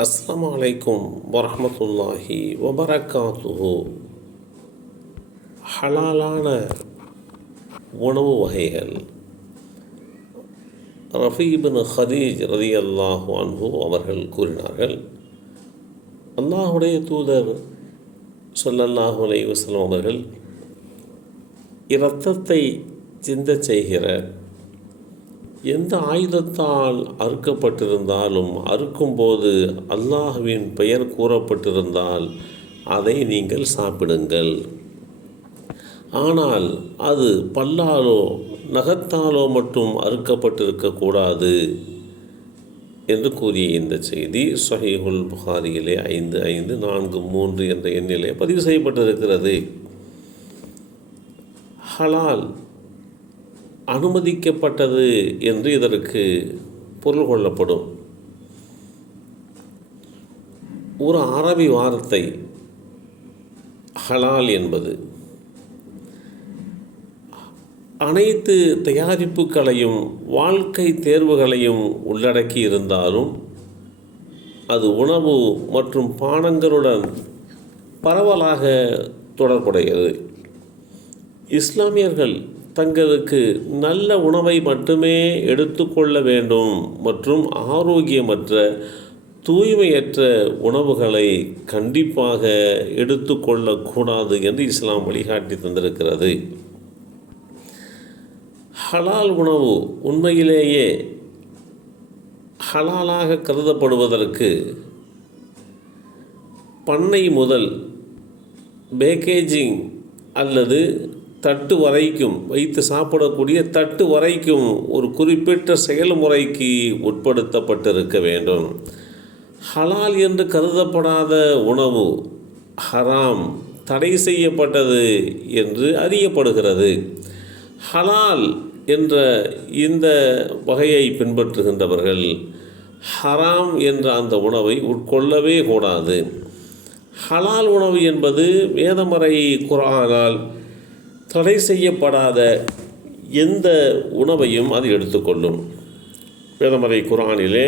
அஸ்லாம் அலைக்கும் வரமத்துல்லாஹி வபரகாத்துஹு. ஹலாலான உணவு வகைகள். ரஃபீபின் ஹதீஜ் ரதி அல்லாஹு அன்ஹு அவர்கள் கூறினார்கள் அல்லாஹுடைய தூதர் சொல்லல்லாஹு அலைஹி வஸல்லம் அவர்கள் இரத்தத்தை சிந்தச் செய்கிற எந்த ஆயுதத்தால் அறுக்கப்பட்டிருந்தாலும் அறுக்கும்போது அல்லாஹுவின் பெயர் கூறப்பட்டிருந்தால் அதை நீங்கள் சாப்பிடுங்கள். ஆனால் அது பல்லாலோ நகத்தாலோ மட்டும் அறுக்கப்பட்டிருக்கக்கூடாது என்று கூறிய இந்த செய்தி சொஹீஹுல் புகாரியிலே ஐந்து ஐந்து நான்கு மூன்று என்ற எண்ணிலே பதிவு செய்யப்பட்டிருக்கிறது. ஹலால் அனுமதிக்கப்பட்டது என்று இதற்கு பொருள் கொள்ளப்படும். ஒரு அரபி வார்த்தை ஹலால் என்பது. அனைத்து தயாரிப்புகளையும் வாழ்க்கை தேர்வுகளையும் உள்ளடக்கி இருந்தாலும் அது உணவு மற்றும் பானங்களுடன் பரவலாக தொடர்புடையது. இஸ்லாமியர்கள் தங்களுக்கு நல்ல உணவை மட்டுமே எடுத்துக்கொள்ள வேண்டும் மற்றும் ஆரோக்கியமற்ற தூய்மையற்ற உணவுகளை கண்டிப்பாக எடுத்துக்கொள்ளக்கூடாது என்று இஸ்லாம் வழிகாட்டி தந்திருக்கிறது. ஹலால் உணவு உண்மையிலேயே ஹலாலாக கருதப்படுவதற்கு பண்ணை முதல் பேக்கேஜிங் அல்லது தட்டு வரைக்கும் வைத்து சாப்பிடக்கூடிய தட்டு வரைக்கும் ஒரு குறிப்பிட்ட செயல்முறைக்கு உட்படுத்தப்பட்டிருக்க வேண்டும். ஹலால் என்று கருதப்படாத உணவு ஹராம் தடை செய்யப்பட்டது என்று அறியப்படுகிறது. ஹலால் என்ற இந்த வகையை பின்பற்றுகின்றவர்கள் ஹராம் என்ற அந்த உணவை உட்கொள்ளவே கூடாது. ஹலால் உணவு என்பது வேதமறை குரானால் தடை செய்யப்படாத எந்த உணவையும் அது எடுத்துக்கொள்ளும். வேதமறை குரானிலே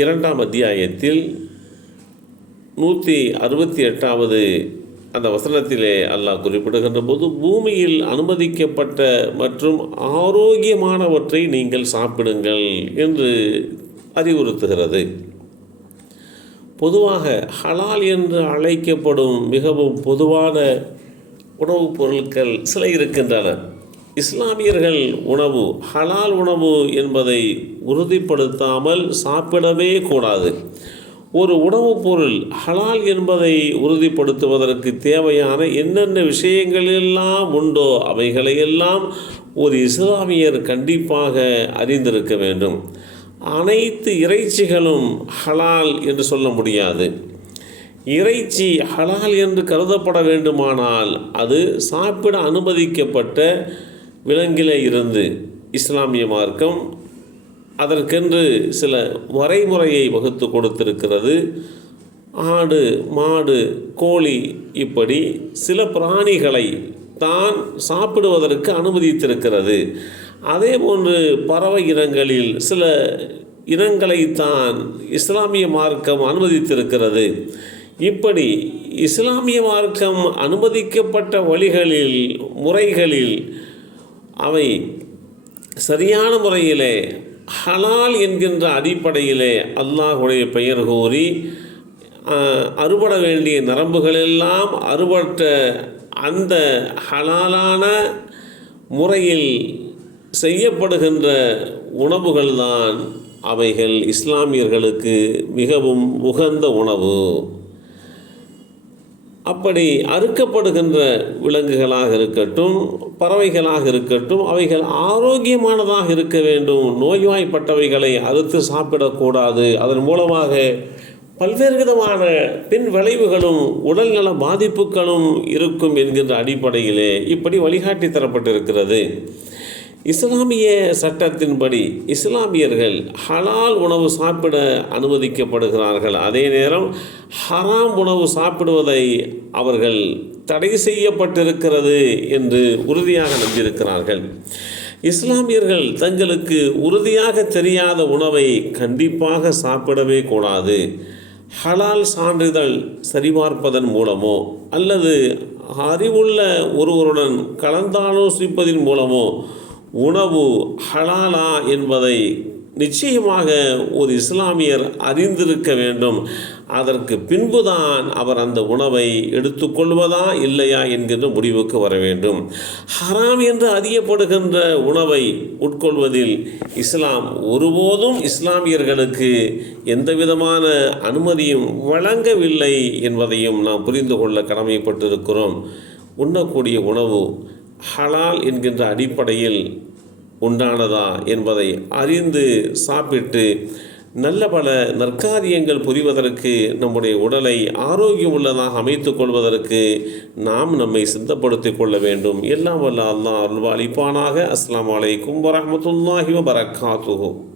இரண்டாம் அத்தியாயத்தில் நூற்றி அறுபத்தி எட்டாவது அந்த வசனத்திலே அல்லாஹ் குறிப்பிடுகின்ற போது பூமியில் அனுமதிக்கப்பட்ட மற்றும் ஆரோக்கியமானவற்றை நீங்கள் சாப்பிடுங்கள் என்று அறிவுறுத்துகிறது. பொதுவாக ஹலால் என்று அழைக்கப்படும் மிகவும் பொதுவான உணவுப் பொருட்கள் சில இருக்கின்றன. இஸ்லாமியர்கள் உணவு ஹலால் உணவு என்பதை உறுதிப்படுத்தாமல் சாப்பிடவே கூடாது. ஒரு உணவுப் பொருள் ஹலால் என்பதை உறுதிப்படுத்துவதற்கு தேவையான என்னென்ன விஷயங்களெல்லாம் உண்டோ அவைகளையெல்லாம் ஒரு இஸ்லாமியர் கண்டிப்பாக அறிந்திருக்க வேண்டும். அனைத்து இறைச்சிகளும் ஹலால் என்று சொல்ல முடியாது. இறைச்சி ஹலால் என்று கருதப்பட வேண்டுமானால் அது சாப்பிட அனுமதிக்கப்பட்ட விலங்கிலே இருந்து இஸ்லாமிய மார்க்கம் அதற்கென்று சில வரைமுறையை வகுத்து கொடுத்திருக்கிறது. ஆடு மாடு கோழி இப்படி சில பிராணிகளை தான் சாப்பிடுவதற்கு அனுமதித்திருக்கிறது. அதே போன்று பறவை இனங்களில் சில இனங்களைத்தான் இஸ்லாமிய மார்க்கம் அனுமதித்திருக்கிறது. இப்படி இஸ்லாமிய மார்க்கம் அனுமதிக்கப்பட்ட வழிகளில் முறைகளில் அவை சரியான முறையிலே ஹலால் என்கின்ற அடிப்படையிலே அல்லாஹுடைய பெயர் கூறி அறுபட வேண்டிய நரம்புகளெல்லாம் அறுபட்ட அந்த ஹலாலான முறையில் செய்யப்படுகின்ற உணவுகள்தான் அவைகள் இஸ்லாமியர்களுக்கு மிகவும் உகந்த உணவு. அப்படி அறுக்கப்படுகின்ற விலங்குகளாக இருக்கட்டும் பறவைகளாக இருக்கட்டும் அவைகள் ஆரோக்கியமானதாக இருக்க வேண்டும். நோய்வாய்ப்பட்டவைகளை அறுத்து சாப்பிடக்கூடாது. அதன் மூலமாக பல்வேறு விதமான பின் விளைவுகளும் உடல்நல பாதிப்புகளும் இருக்கும் என்கின்ற அடிப்படையிலே இப்படி வழிகாட்டி தரப்பட்டிருக்கிறது. இஸ்லாமிய சட்டத்தின்படி இஸ்லாமியர்கள் ஹலால் உணவு சாப்பிட அனுமதிக்கப்படுகிறார்கள். அதே நேரம் ஹராம் உணவு சாப்பிடுவதை அவர்கள் தடை செய்யப்பட்டிருக்கிறது என்று உறுதியாக நம்பியிருக்கிறார்கள். இஸ்லாமியர்கள் தங்களுக்கு உறுதியாக தெரியாத உணவை கண்டிப்பாக சாப்பிடவே கூடாது. ஹலால் சான்றிதழ் சரிபார்ப்பதன் மூலமோ அல்லது அறிவுள்ள ஒருவருடன் கலந்தாலோசிப்பதன் மூலமோ உணவு ஹலாலா என்பதை நிச்சயமாக ஒரு இஸ்லாமியர் அறிந்திருக்க வேண்டும். அதற்கு பின்புதான் அவர் அந்த உணவை எடுத்துக்கொள்வதா இல்லையா என்கின்ற முடிவுக்கு வர வேண்டும். ஹராம் என்று அறியப்படுகின்ற உணவை உட்கொள்வதில் இஸ்லாம் ஒருபோதும் இஸ்லாமியர்களுக்கு எந்த விதமான அனுமதியும் வழங்கவில்லை என்பதையும் நாம் புரிந்து கொள்ள கடமைப்பட்டிருக்கிறோம். உண்ணக்கூடிய உணவு ஹலால் என்கின்ற அடிப்படையில் உண்டானதா என்பதை அறிந்து சாப்பிட்டு நல்ல பல நற்காரியங்கள் புரிவதற்கு நம்முடைய உடலை ஆரோக்கியமுள்ளதாக அமைத்து கொள்வதற்கு நாம் நம்மை சித்தப்படுத்திக் கொள்ள வேண்டும். எல்லாம் வல்ல அல்லாஹ் அருள்வாளிப்பானாக அஸ்லாம் வலைக்கும் வரமத்துல்லாஹி வரகாத்துகும்